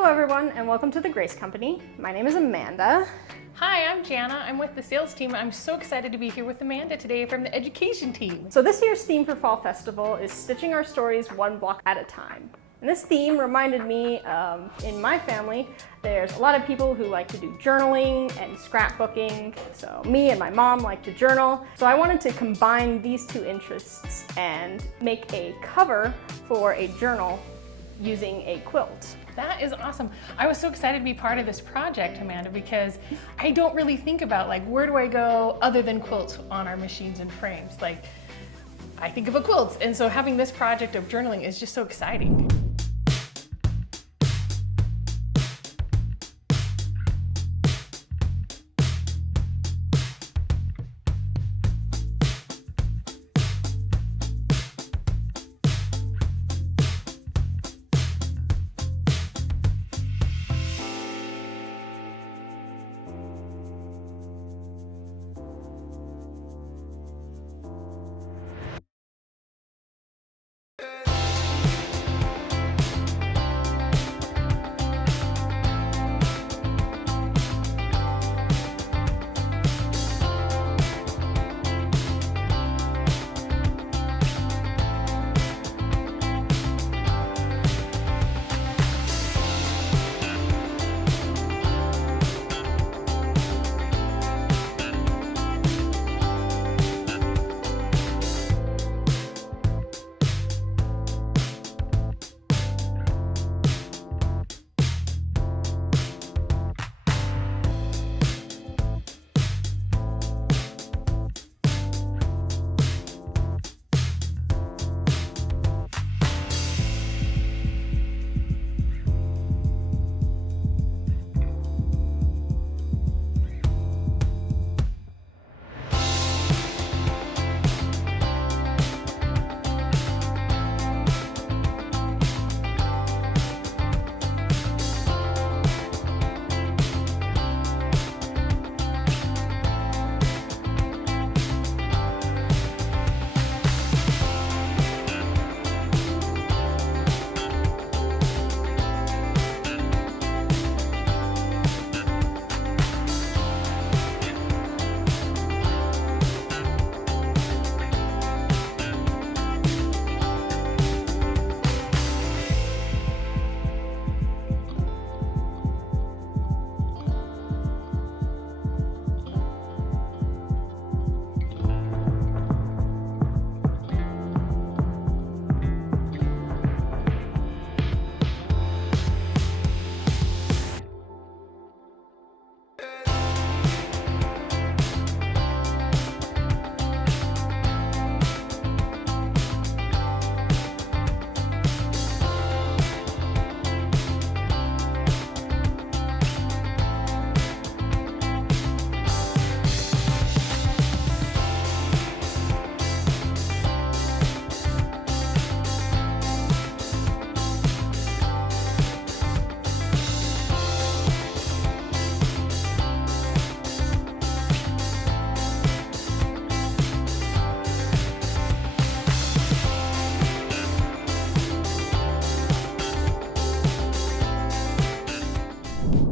Hello everyone and welcome to the Grace Company. My name is Amanda. Hi, I'm Jana. I'm with the sales team. I'm so excited to be here with Amanda today from the education team. So this year's theme for Fall Festival is stitching our stories one block at a time. And this theme reminded me in my family, there's a lot of people who like to do journaling and scrapbooking. So me and my mom like to journal. So I wanted to combine these two interests and make a cover for a journal using a quilt. That is awesome. I was so excited to be part of this project, Amanda, because I don't really think about where do I go other than quilts on our machines and frames. I think of a quilt, and so having this project of journaling is just so exciting.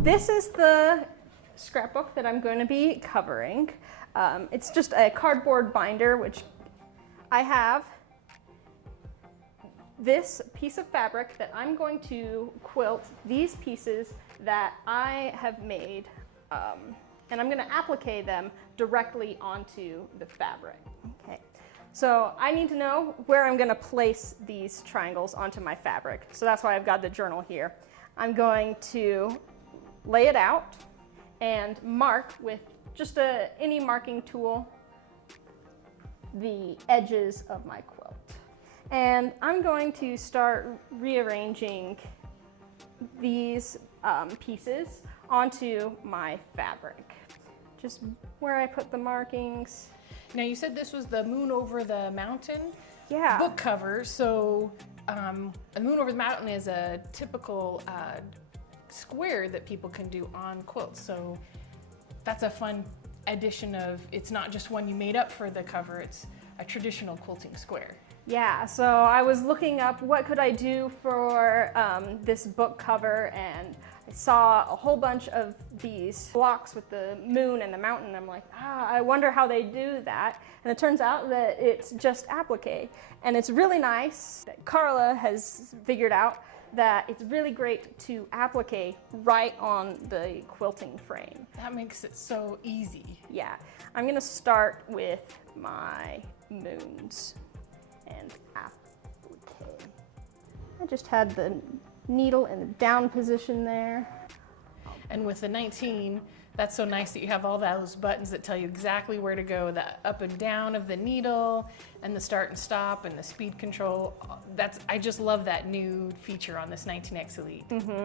This is the scrapbook that I'm going to be covering. It's just a cardboard binder, which I have this piece of fabric that I'm going to quilt these pieces that I have made, and I'm going to applique them directly onto the fabric. Okay. So I need to know where I'm going to place these triangles onto my fabric. So that's why I've got the journal here. I'm going to lay it out and mark with just any marking tool the edges of my quilt. And I'm going to start rearranging these pieces onto my fabric. Just where I put the markings. Now you said this was the Moon Over the Mountain book cover, so the Moon Over the Mountain is a typical square that people can do on quilts, so that's a fun addition of, it's not just one you made up for the cover, it's a traditional quilting square. Yeah, so I was looking up what could I do for this book cover, and I saw a whole bunch of these blocks with the moon and the mountain. I'm like, I wonder how they do that. And it turns out that it's just applique. And it's really nice that Carla has figured out that it's really great to applique right on the quilting frame. That makes it so easy. Yeah, I'm gonna start with my moons and applique. I just had the needle in the down position there. And with the 19, that's so nice that you have all those buttons that tell you exactly where to go, the up and down of the needle and the start and stop and the speed control. I just love that new feature on this 19X Elite.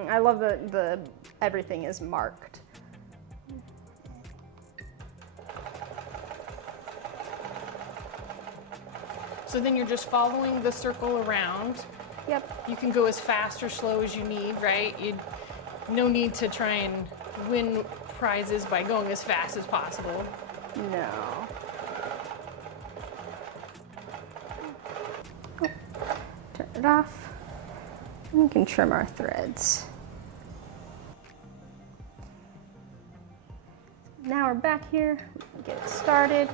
I love the everything is marked. So then you're just following the circle around. Yep. You can go as fast or slow as you need, right? No need to try and win prizes by going as fast as possible. No. Oh, turn it off. And we can trim our threads. Now we're back here. We can get it started.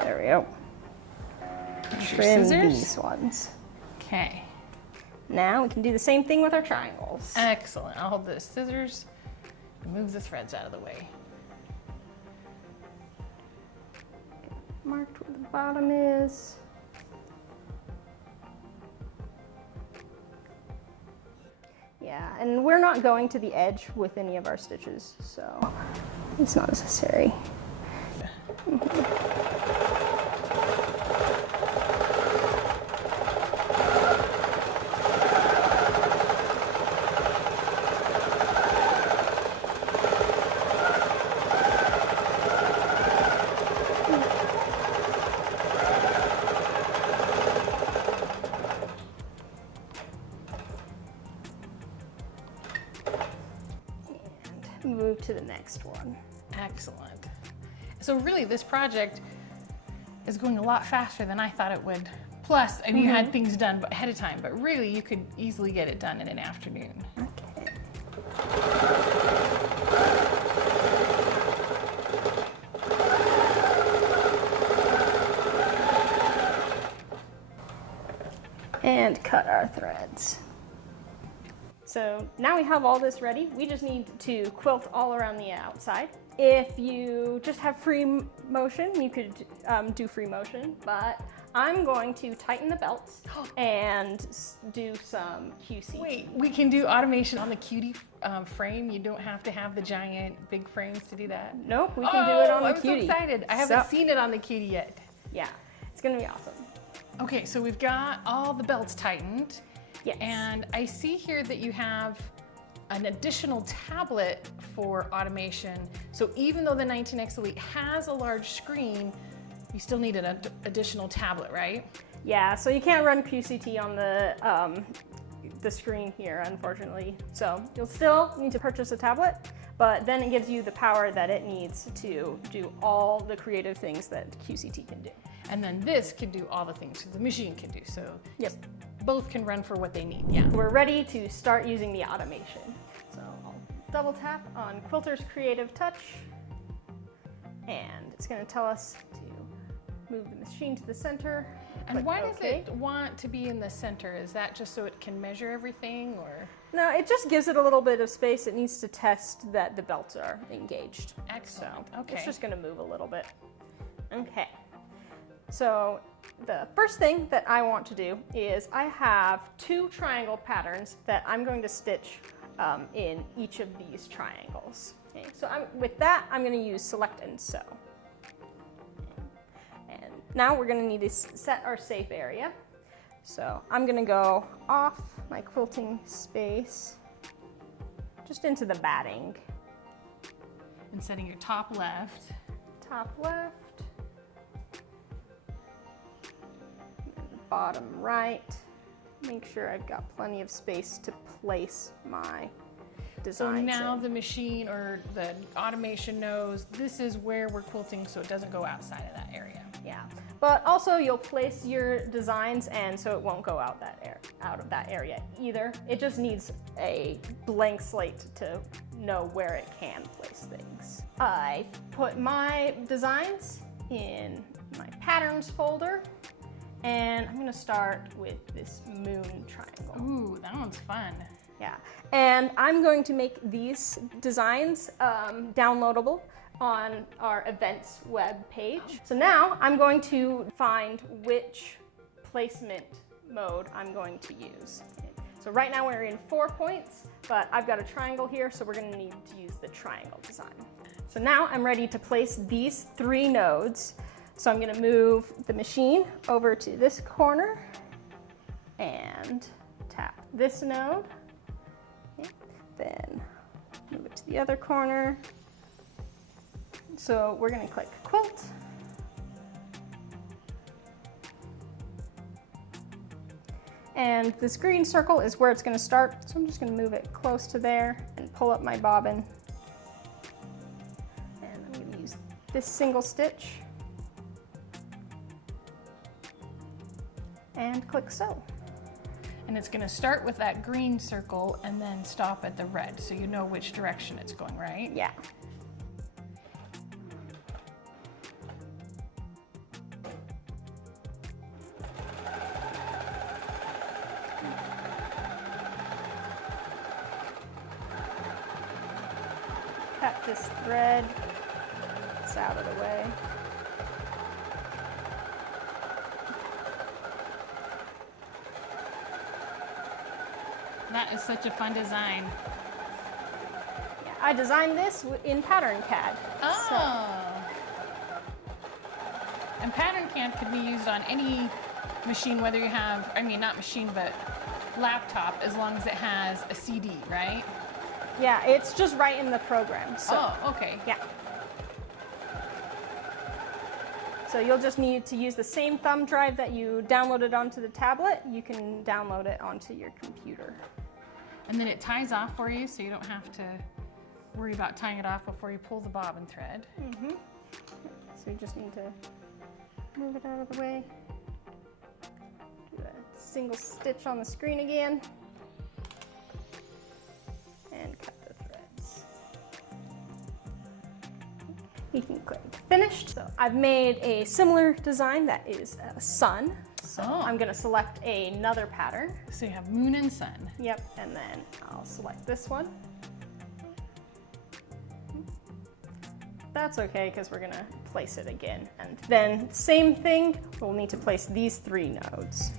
There we go. Trim these ones. Okay. Now we can do the same thing with our triangles. Excellent. I'll hold the scissors and move the threads out of the way. Marked where the bottom is. Yeah, and we're not going to the edge with any of our stitches, so it's not necessary. Move to the next one. Excellent. So really this project is going a lot faster than I thought it would. Plus, I mean, you had things done ahead of time, but really you could easily get it done in an afternoon. Okay. And cut our threads. So now we have all this ready. We just need to quilt all around the outside. If you just have free motion, you could do free motion, but I'm going to tighten the belts and do some QC. Wait, we can do automation on the cutie frame? You don't have to have the giant big frames to do that? Nope, we can do it on the I'm cutie. so excited. I haven't seen it on the cutie yet. Yeah, it's gonna be awesome. Okay, so we've got all the belts tightened. Yes. And I see here that you have an additional tablet for automation. So even though the 19X Elite has a large screen, you still need an additional tablet, right? Yeah, so you can't run QCT on the screen here, unfortunately. So you'll still need to purchase a tablet, but then it gives you the power that it needs to do all the creative things that QCT can do. And then this can do all the things the machine can do. So yep, both can run for what they need, yeah. We're ready to start using the automation. So I'll double tap on Quilter's Creative Touch, and it's gonna tell us to move the machine to the center. And why does it want to be in the center? Is that just so it can measure everything, or? No, it just gives it a little bit of space. It needs to test that the belts are engaged. Excellent, So okay. It's just gonna move a little bit. Okay. So the first thing that I want to do is I have 2 triangle patterns that I'm going to stitch in each of these triangles. Okay, so with that, I'm going to use Select and Sew. And now we're going to need to set our safe area. So I'm going to go off my quilting space, just into the batting. And setting your top left. Top left. Bottom right. make sure I've got plenty of space to place my So designs now in. the machine or the automation knows this is where we're quilting, so it doesn't go outside of that area. Yeah, but also you'll place your designs and so it won't go out of that area either. It just needs a blank slate to know where it can place things. I put my designs in my patterns folder, and I'm gonna start with this moon triangle. Ooh, that one's fun. Yeah, and I'm going to make these designs downloadable on our events web page. So now I'm going to find which placement mode I'm going to use. So right now we're in 4 points, but I've got a triangle here, so we're going to need to use the triangle design. So now I'm ready to place these 3 nodes. So I'm going to move the machine over to this corner and tap this node. Okay. Then move it to the other corner. So we're going to click quilt. And this green circle is where it's going to start. So I'm just going to move it close to there and pull up my bobbin. And I'm going to use this single stitch and click sew. And it's going to start with that green circle and then stop at the red, so you know which direction it's going, right? Yeah. Cut this thread. It's out of the way. That is such a fun design. Yeah, I designed this in Pattern CAD. Oh. And Pattern CAD could be used on any machine, whether you have, I mean, not machine, but laptop, as long as it has a CD, right? Yeah, it's just right in the program. So, Oh, okay. yeah. So you'll just need to use the same thumb drive that you downloaded onto the tablet. You can download it onto your computer. And then it ties off for you, so you don't have to worry about tying it off before you pull the bobbin thread. Mm-hmm. So you just need to move it out of the way. Do a single stitch on the screen again. And cut the threads. You can click finished. So I've made a similar design that is a sun. So I'm going to select another pattern. So you have moon and sun. Yep, and then I'll select this one. That's okay because we're going to place it again. And then same thing, we'll need to place these 3 nodes.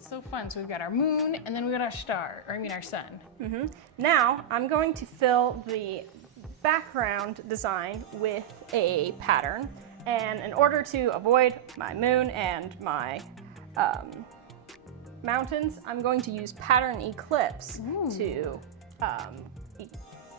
So fun. So we've got our moon and then we've got our star, or I mean our sun. Mm-hmm. Now I'm going to fill the background design with a pattern. And in order to avoid my moon and my mountains, I'm going to use pattern eclipse to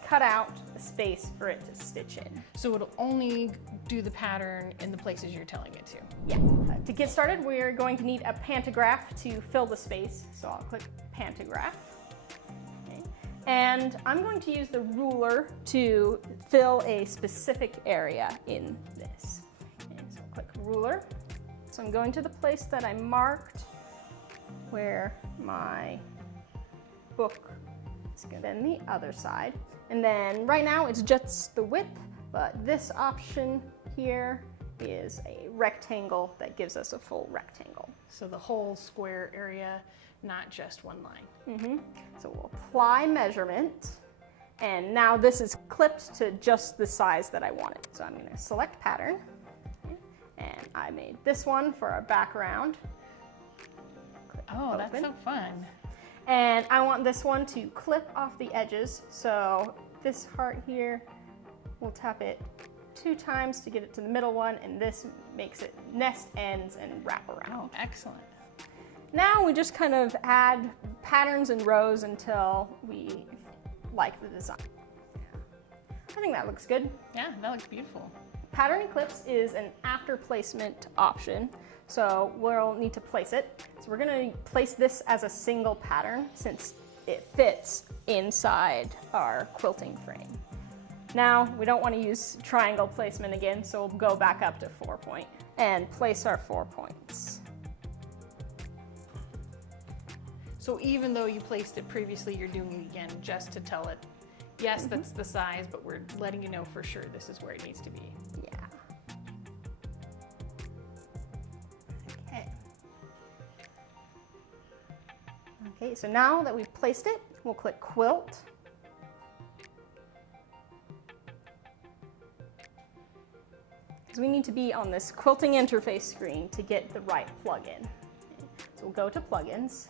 cut out a space for it to stitch in. So it'll only do the pattern in the places you're telling it to. Yeah. To get started, we're going to need a pantograph to fill the space. So I'll click pantograph. Okay. And I'm going to use the ruler to fill a specific area in this. Okay, so click ruler. So I'm going to the place that I marked where my book is going. Then the other side. And then right now it's just the width, but this option here is a rectangle that gives us a full rectangle. So the whole square area, not just one line. Mm-hmm. So we'll apply measurement, and now this is clipped to just the size that I wanted. So I'm going to select pattern, and I made this one for our background. Click Oh, that's open. so fun. And I want this one to clip off the edges. So this heart here, we'll tap it 2 times to get it to the middle one, and this makes it nest ends and wrap around. Oh, excellent. Now we just kind of add patterns and rows until we like the design. I think that looks good. Yeah, that looks beautiful. Pattern Eclipse is an after placement option, so we'll need to place it. So we're gonna place this as a single pattern since it fits inside our quilting frame. Now, we don't want to use triangle placement again, so we'll go back up to 4 point and place our 4 points. So even though you placed it previously, you're doing it again just to tell it, yes, that's the size, but we're letting you know for sure this is where it needs to be. Yeah. Okay. Okay, so now that we've placed it, we'll click Quilt. Because we need to be on this quilting interface screen to get the right plugin. So we'll go to Plugins,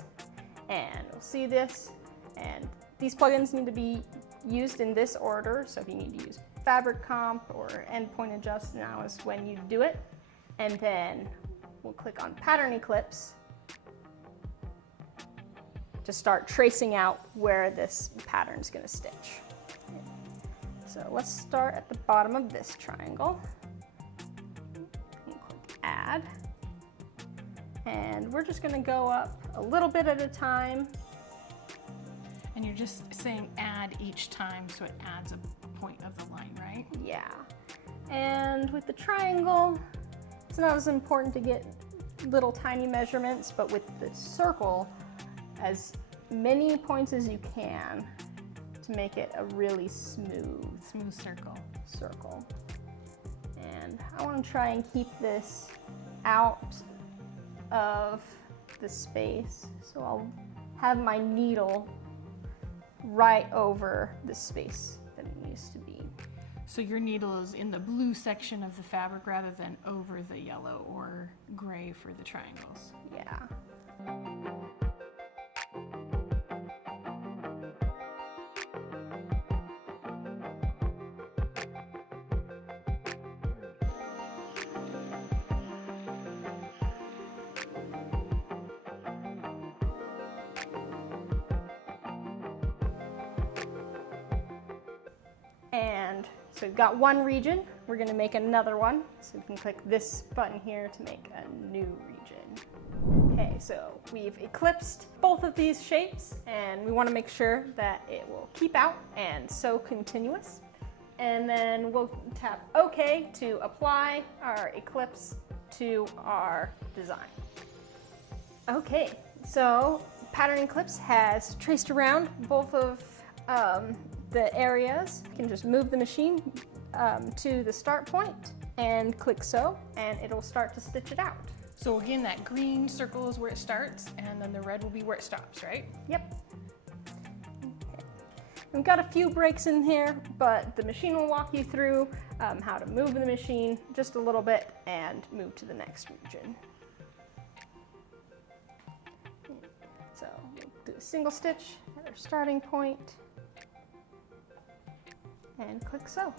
and we'll see this, and these plugins need to be used in this order. So if you need to use Fabric Comp or Endpoint Adjust, now is when you do it. And then we'll click on Pattern Eclipse to start tracing out where this pattern is going to stitch. So let's start at the bottom of this triangle. And click Add. And we're just going to go up a little bit at a time. And you're just saying add each time so it adds a point of the line, right? Yeah. And with the triangle, it's not as important to get little tiny measurements, but with the circle, as many points as you can to make it a really smooth circle. And I want to try and keep this out of the space, so I'll have my needle right over the space that it used to be. So your needle is in the blue section of the fabric rather than over the yellow or gray for the triangles. Yeah. And so we've got one region, we're going to make another one. So we can click this button here to make a new region. Okay, so we've eclipsed both of these shapes, and we want to make sure that it will keep out and sew continuous. And then we'll tap OK to apply our eclipse to our design. Okay, so Pattern Eclipse has traced around both of the areas. You can just move the machine to the start point and click sew, and it'll start to stitch it out. So again, that green circle is where it starts, and then the red will be where it stops, right? Yep. Okay. We've got a few breaks in here, but the machine will walk you through how to move the machine just a little bit and move to the next region. So we'll do a single stitch at our starting point and click sew.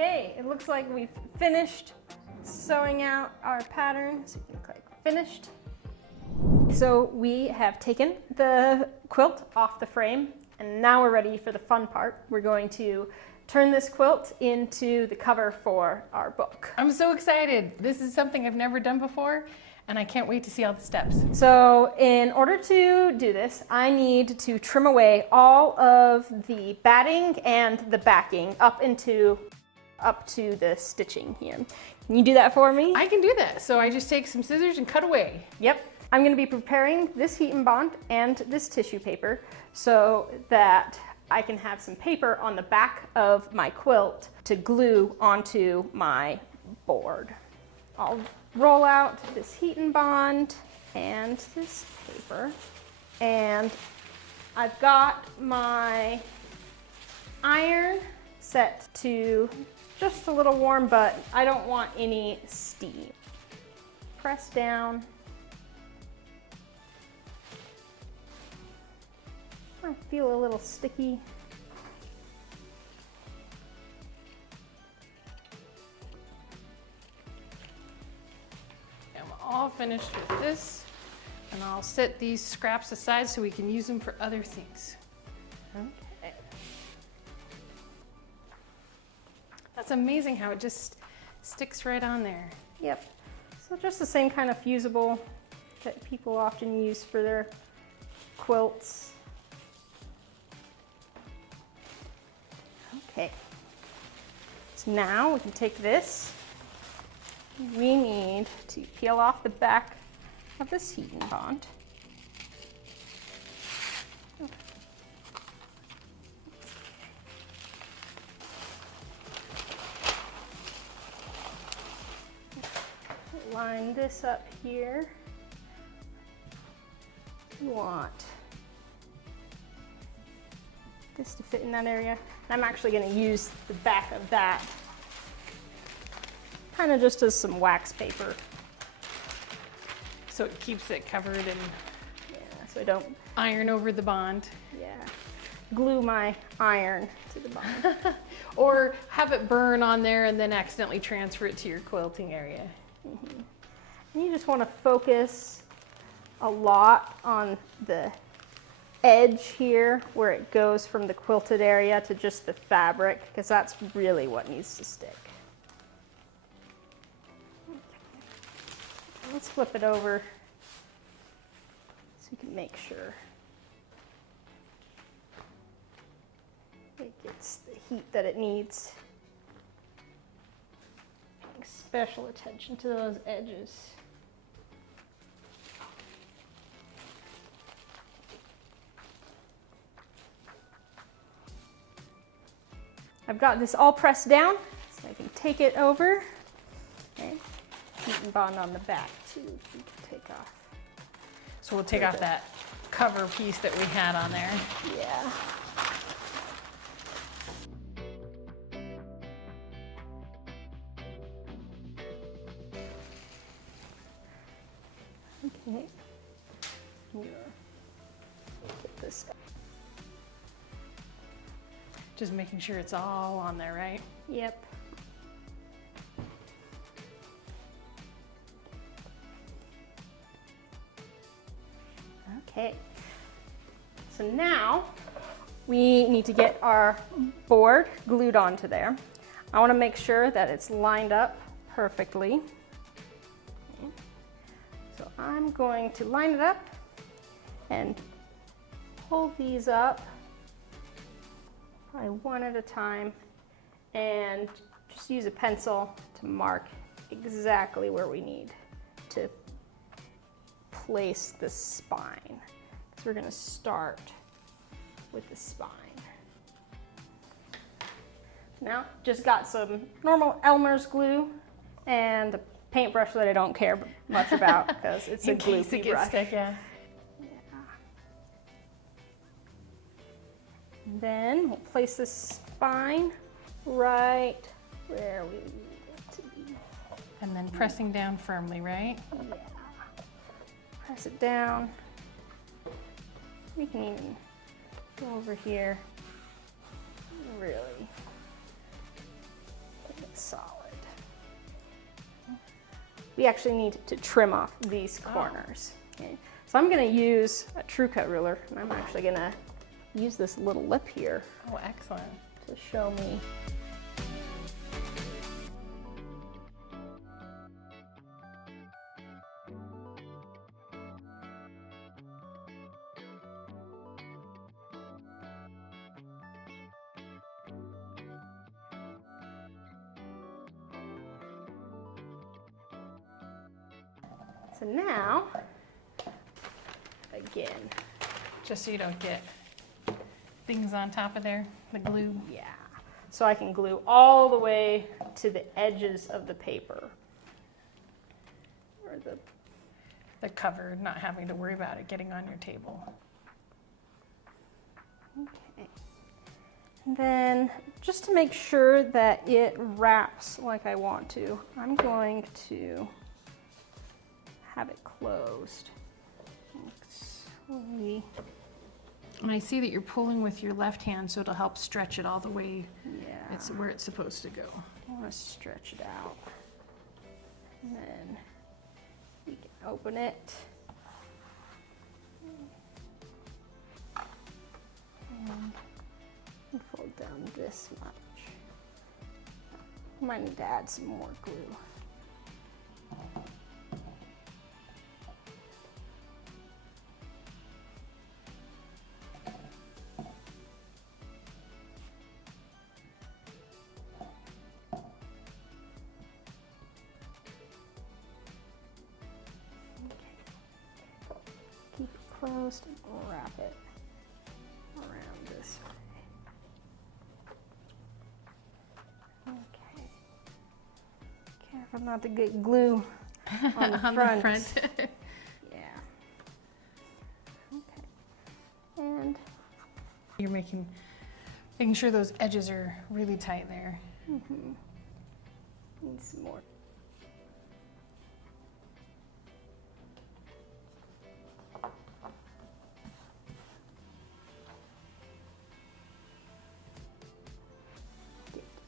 Okay, it looks like we've finished sewing out our pattern. So you can click finished. So we have taken the quilt off the frame, and now we're ready for the fun part. We're going to turn this quilt into the cover for our book. I'm so excited. This is something I've never done before, and I can't wait to see all the steps. So in order to do this, I need to trim away all of the batting and the backing up to the stitching here. Can you do that for me? I can do that. So I just take some scissors and cut away. Yep. I'm going to be preparing this heat and bond and this tissue paper so that I can have some paper on the back of my quilt to glue onto my board. I'll roll out this heat and bond and this paper, and I've got my iron set to just a little warm, but I don't want any steam. Press down. I feel a little sticky. I'm all finished with this, and I'll set these scraps aside so we can use them for other things. Okay. That's amazing how it just sticks right on there. Yep. So just the same kind of fusible that people often use for their quilts. Okay. So now we can take this. We need to peel off the back of this heat and bond. Line this up here. You want this to fit in that area. I'm actually going to use the back of that kind of just as some wax paper. So it keeps it covered and Yeah, so I don't, iron over the bond. yeah, glue my iron to the bond. Or have it burn on there and then accidentally transfer it to your quilting area. Mm-hmm. And you just want to focus a lot on the edge here where it goes from the quilted area to just the fabric, because that's really what needs to stick. Okay. Let's flip it over so you can make sure it gets the heat that it needs. Paying special attention to those edges. I've got this all pressed down, so I can take it over. Okay. Heat and bond on the back too, you can take off. So we'll take off that cover piece that we had on there. Yeah. Okay. Get this up. Just making sure it's all on there, right? Yep. Okay. So now we need to get our board glued onto there. I want to make sure that it's lined up perfectly. Okay. So I'm going to line it up and pull these up probably one at a time, and just use a pencil to mark exactly where we need to place the spine. So we're going to start with the spine. Now, just got some normal Elmer's glue and a paintbrush that I don't care much about because it's a glue it gets stuck, yeah. And then we'll place the spine right where we need it to be. And then pressing down firmly, right? Yeah. Press it down. We can even go over here. Really solid. We actually need to trim off these corners. Okay. So I'm going to use a true cut ruler, and I'm actually going to use this little lip here. Oh, excellent. To show me. So now, again, Just so you don't get things on top of there, the glue. yeah. So I can glue all the way to the edges of the paper. Or The cover, not having to worry about it getting on your table. okay. And then just to make sure that it wraps like I want to, I'm going to have it closed. Slowly. And I see that you're pulling with your left hand, so it'll help stretch it all the way Yeah. it's where it's supposed to go. I want to stretch it out. And then we can open it. And fold down this much. Might need to add some more glue. Keep it closed and wrap it around this way. Okay. Careful not to get glue on the front. Yeah. Okay. And You're making sure those edges are really tight there. need some more.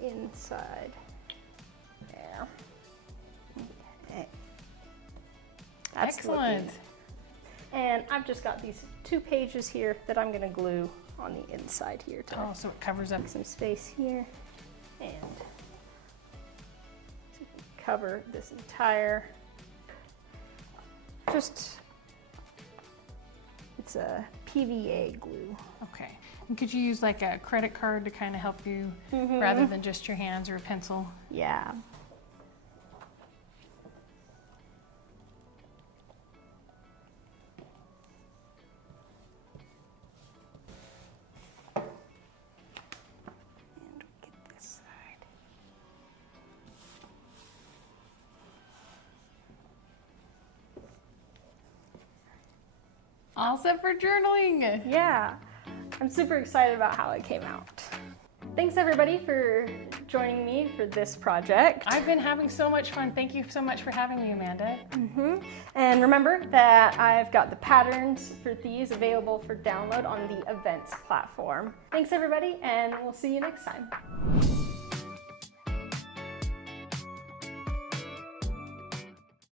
Inside there. Okay. That's Excellent. looking- And I've just got these 2 pages here that I'm going to glue on the inside here to Oh, so it covers up. make some space here and to cover this entire. It's a PVA glue. Okay. And could you use like a credit card to kind of help you rather than just your hands or a pencil? Yeah. And get this side. All set for journaling. Yeah, I'm super excited about how it came out. Thanks everybody for joining me for this project. I've been having so much fun. Thank you so much for having me, Amanda. And remember that I've got the patterns for these available for download on the events platform. Thanks everybody, and we'll see you next time.